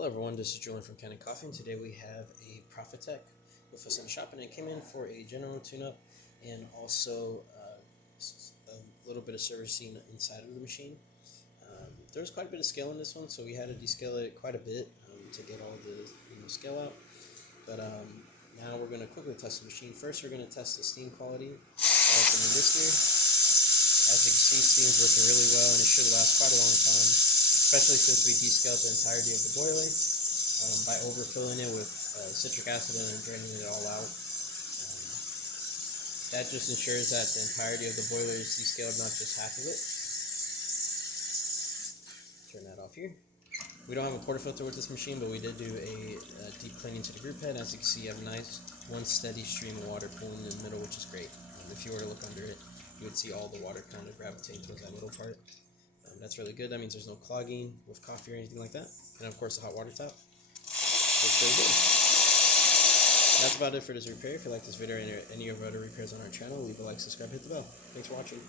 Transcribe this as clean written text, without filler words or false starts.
Hello everyone, this is Julian from Kanen Coffee, and today we have a Profitec with us in the shop, and it came in for a general tune-up and also a little bit of servicing inside of the machine. There was quite a bit of scale in this one, so we had to descale it quite a bit to get all the scale out. But now we're going to quickly test the machine. First, we're going to test the steam quality. I'll open this here. As you can see, steam's working really well, and it should last quite a long time, especially since we descaled the entirety of the boiler by overfilling it with citric acid and then draining it all out. That just ensures that the entirety of the boiler is descaled, not just half of it. Turn that off here. We don't have a portafilter with this machine, but we did do a deep cleaning to the group head. As you can see, you have a nice one steady stream of water pooling in the middle, which is great. If you were to look under it, you would see all the water kind of gravitate towards that little part. That's really good. That means there's no clogging with coffee or anything like that. And of course, the hot water top looks really good. That's about it for this repair. If you like this video or any of our other repairs on our channel, leave a like, subscribe, hit the bell. Thanks for watching.